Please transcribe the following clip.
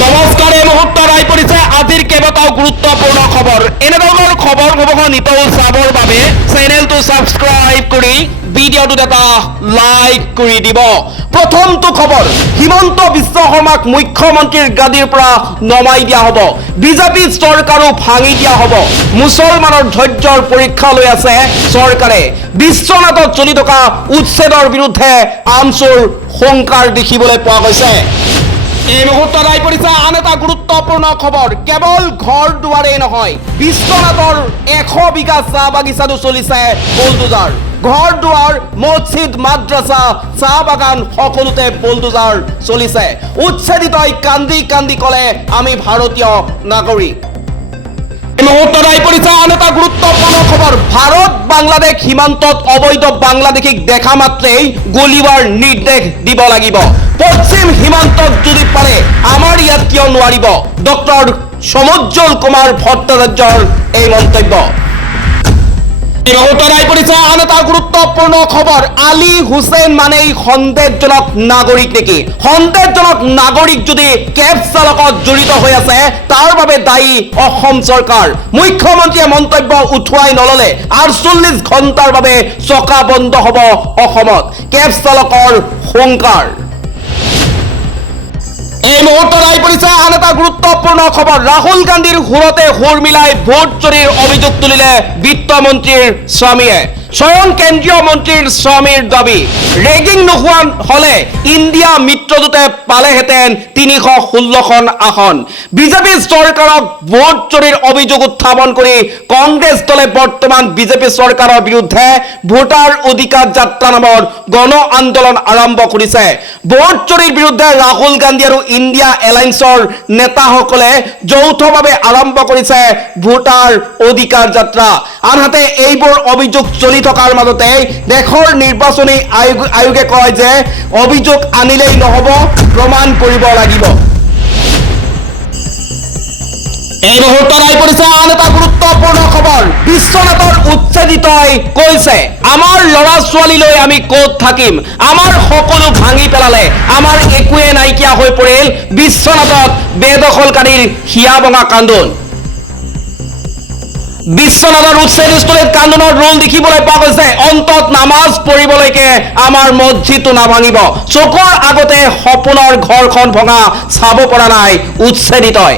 নমস্কাৰ, এই মুহূৰ্তত আহি পৰিছে আজিৰ কেইবাটাও গুৰুত্বপূৰ্ণ খবৰ। এনেধৰণৰ খবৰসমূহ নিতৌ চাবৰ বাবে চেনেলটো ছাবস্ক্ৰাইব কৰি ভিডিঅ'টোত এটা লাইক কৰি দিব। প্ৰথমটো খবৰ, হিমন্ত বিশ্ব শৰ্মাক মুখ্যমন্ত্ৰীৰ গাদীৰ পৰা নমাই দিয়া হ'ব। বিজেপি চৰকাৰো ভাঙি দিয়া হ'ব। মুছলমানৰ ধৈৰ্যৰ পৰীক্ষা লৈ আছে চৰকাৰে। বিশ্বনাথত চলি থকা উচ্ছেদৰ বিৰুদ্ধে আমচুৰ সংকাৰ দেখিবলৈ পোৱা গৈছে। এই মুহূৰ্তত আহি পৰিছে আন এটা গুৰুত্বপূৰ্ণ খবৰ। কেৱল ঘৰ দুৱাৰেই নহয়, বিশ্বনাথৰ 100 বিঘা চাহ বাগিচাতো চলিছে বুলডোজাৰ। ঘৰ দুৱাৰ, মছজিদ, মাদ্ৰাছা, চাহ বাগান সকলোতে বুলডোজাৰ চলিছে। উচ্ছেদিতই কান্দি কান্দি ক'লে আমি ভাৰতীয় নাগৰিক। এই মুহূৰ্তত আহি পৰিছে আন এটা গুৰুত্বপূৰ্ণ খবৰ। ভাৰত বাংলাদেশ সীমান্তত অবৈধ বাংলাদেশীক দেখা মাত্ৰেই গুলীবাৰ নিৰ্দেশ দিব লাগিব। পশ্চিম সীমান্তত যদি পাৰে আমাৰ ইয়াত কিয় নোৱাৰিব? ডক্টৰ সমুজ্জ্বল কুমাৰ ভট্টাচাৰ্যৰ এই মন্তব্য। এই মুহূৰ্তত আহি পৰিছে আন এটা গুৰুত্বপূৰ্ণ খবৰ। আলী হুছেইন মানেই সন্দেহজনক নাগৰিক নেকি? সন্দেহজনক নাগৰিক যদি কেব চালকত জড়িত হৈ আছে, তাৰ বাবে দায়ী অসম চৰকাৰ। মুখ্যমন্ত্ৰীয়ে মন্তব্য উঠুৱাই নললে 48 ঘণ্টাৰ বাবে চকা বন্ধ হ'ব অসমত। কেব চালকৰ সংকাৰ। এই মুহূৰ্তত আহি পৰিছে আন এটা গুৰুত্বপূৰ্ণ খবৰ। ৰাহুল গান্ধীৰ সুৰতে সুৰ মিলাই ভোট চুৰিৰ অভিযোগ তুলিলে বিত্তমন্ত্ৰীৰ স্বামীয়ে। স্বয়ং কেন্দ্ৰীয় মন্ত্ৰীৰ স্বামীৰ দাবী, ৰেগিং নোহোৱা হলে ইণ্ডিয়া মিত্ৰজোঁটে পালেহেঁতেন 316খন আসন। বিজেপি চৰকাৰক ভোট চুৰিৰ অভিযোগ উত্থাপন কৰি কংগ্ৰেছ দলে বৰ্তমান বিজেপি চৰকাৰৰ বিৰুদ্ধে ভোটাৰ অধিকাৰ যাত্ৰা নামৰ গণ আন্দোলন আৰম্ভ কৰিছে। ভোট চুৰিৰ বিৰুদ্ধে ৰাহুল গান্ধী আৰু ইণ্ডিয়া এলায়েন্সৰ নেতাসকলে যৌথভাৱে আৰম্ভ কৰিছে ভোটাৰ অধিকাৰ যাত্ৰা। আনহাতে এইবোৰ অভিযোগ চলি থকাৰ মাজতে দেশৰ নিৰ্বাচনী আয়োগে কয় যে অভিযোগ আনিলেই নহ'ব, প্ৰমাণ কৰিব লাগিব। এই মুহূৰ্তত আহি পৰিছে আন এটা গুৰুত্বপূৰ্ণ খবৰ। বিশ্বনাথৰ উচ্ছেদিতই কৈছে, আমাৰ ল'ৰা ছোৱালীলৈ আমি ক'ত থাকিম? আমাৰ সকলো ভাঙি পেলালে, আমাৰ একোৱে নাইকিয়া হৈ পৰিল। বিশ্বনাথত বেদখলকাৰীৰ হিয়া ভঙা কান্দোন। বিশ্বনাথৰ উচ্ছেদস্থলীত কান্দোনৰ ৰোল দেখিবলৈ পোৱা গৈছে। অন্তত নামাজ পঢ়িবলৈকে আমাৰ মছজিদটো নাভাঙিব। চকুৰ আগতে সপোনৰ ঘৰখন ভঙা চাব পৰা নাই উচ্ছেদিতই।